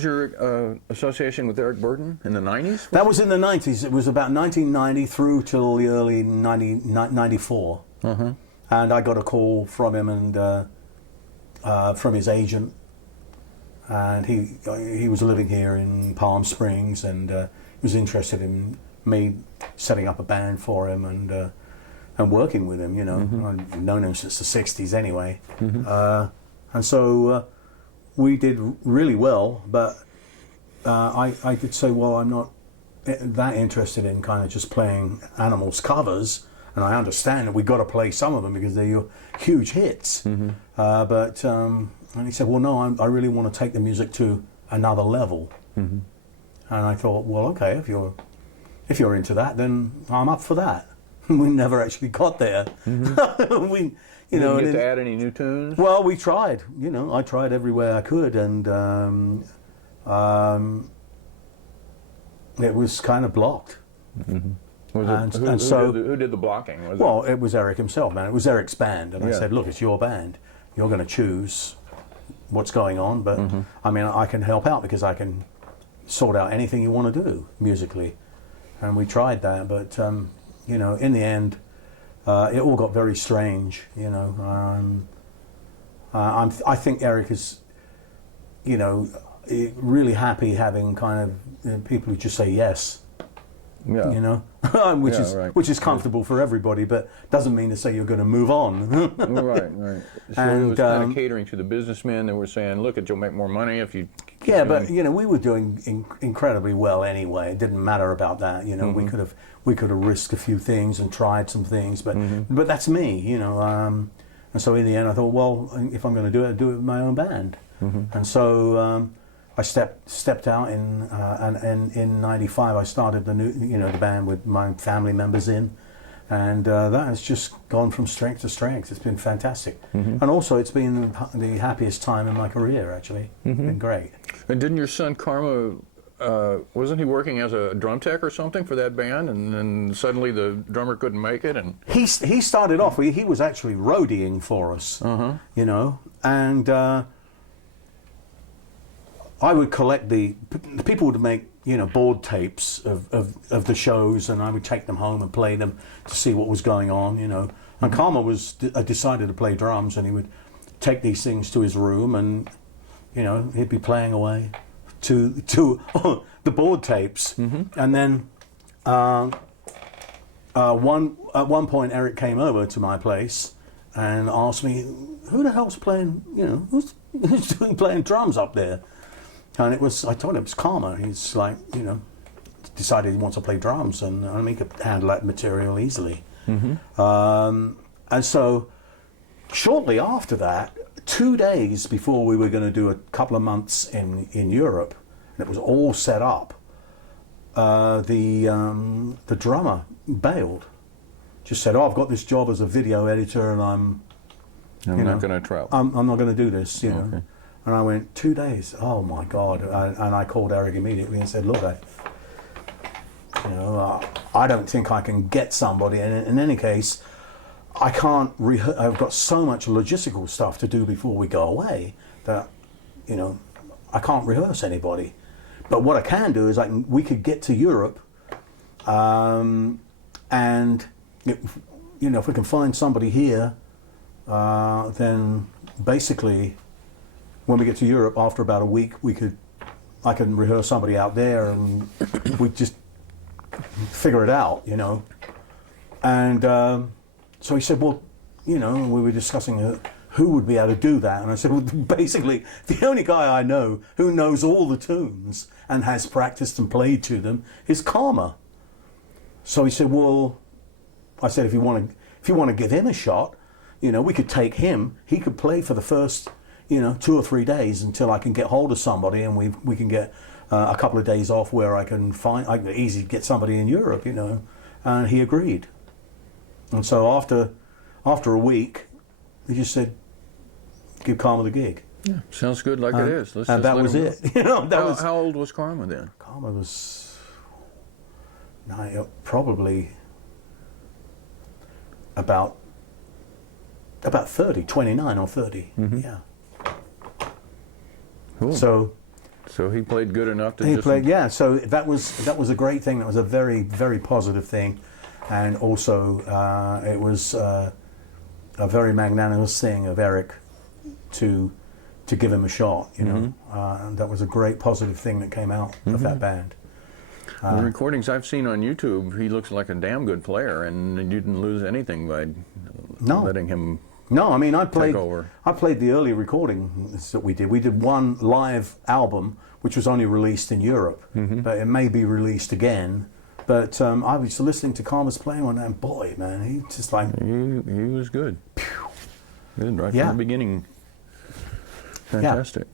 was your association with Eric Burdon in the 90s? That was in the 90s. It was about 1990 through till the early 94. Uh-huh. And I got a call from him and from his agent. And he was living here in Palm Springs, and he was interested in me setting up a band for him and working with him. You know, I've known him since the '60s anyway, and so we did really well. But I did say, well, I'm not that interested in kind of just playing Animals covers, and I understand that we got to play some of them because they're your huge hits. But and he said, well, no, I really want to take the music to another level. And I thought, well, okay, if you're into that, then I'm up for that. We never actually got there. We, you know, didn't get to add any new tunes? Well, we tried. You know, I tried every way I could, and it was kind of blocked. Who did the blocking? It was Eric himself, man. It was Eric's band, and I said, look, it's your band. You're going to choose what's going on, but I mean, I can help out because I can sort out anything you want to do musically. And we tried that, but you know, in the end, it all got very strange. You know, I think Eric is, you know, really happy having kind of people who just say yes. Yeah. You know, which is comfortable for everybody, but doesn't mean to say you're going to move on. Right. So it was kind of catering to the businessmen that were saying, "Look, you'll make more money if you." Yeah, but you know, we were doing incredibly well anyway. It didn't matter about that. You know, we could have risked a few things and tried some things, but that's me. You know, and so in the end, I thought, well, if I'm going to do it, I'll do it with my own band. And so. I stepped out and in '95 I started the band with my family members in, and that has just gone from strength to strength. It's been fantastic, and also it's been the happiest time in my career. Actually, it's been great. And didn't your son Karma? Wasn't he working as a drum tech or something for that band, and then suddenly the drummer couldn't make it? And he started off. He was actually roadieing for us, you know, and. I would collect the people would make, you know, board tapes of the shows, and I would take them home and play them to see what was going on, you know. And Karma decided to play drums, and he would take these things to his room, and you know, he'd be playing away to the board tapes, and then at one point Eric came over to my place and asked me, who the hell's playing, you know, who's playing drums up there? And I told him it's Karma. He's like, you know, decided he wants to play drums, and I mean, he could handle that material easily. And so, shortly after that, 2 days before we were going to do a couple of months in Europe, and it was all set up, the drummer bailed. Just said, "Oh, I've got this job as a video editor, and I'm not going to travel. I'm not going to do this, you know." Okay. And I went, 2 days, oh my God. And I called Eric immediately and said, look, I don't think I can get somebody. And in any case, I can't, I've got so much logistical stuff to do before we go away that, you know, I can't rehearse anybody. But what I can do is we could get to Europe, and, you know, if we can find somebody here, then basically, when we get to Europe, after about a week, I can rehearse somebody out there, and we just figure it out, you know. And so he said, well, you know, we were discussing who would be able to do that, and I said, well, basically, the only guy I know who knows all the tunes and has practiced and played to them is Karma. So he said, well, I said, if you want to give him a shot, you know, we could take him. He could play for the first, you know, 2 or 3 days until I can get hold of somebody, and we can get a couple of days off where I can easily get somebody in Europe, you know. And he agreed. And so after a week, he just said, give Karma the gig. Yeah, sounds good like it is. And that was it. You know, how old was Karma then? Karma was probably about 30, 29 or 30. Yeah. Cool. So So he played good enough to He just... played, yeah. So that was a great thing. That was a very, very positive thing, and also it was a very magnanimous thing of Eric to give him a shot. You know, and that was a great positive thing that came out of that band. The recordings I've seen on YouTube, he looks like a damn good player, and you didn't lose anything by letting him... No, I mean I played over. I played the early recordings that we did. We did one live album which was only released in Europe, but it may be released again. But I was listening to Karma's playing one, and boy, man, he just like he was good. Good right Yeah. from the beginning. Fantastic.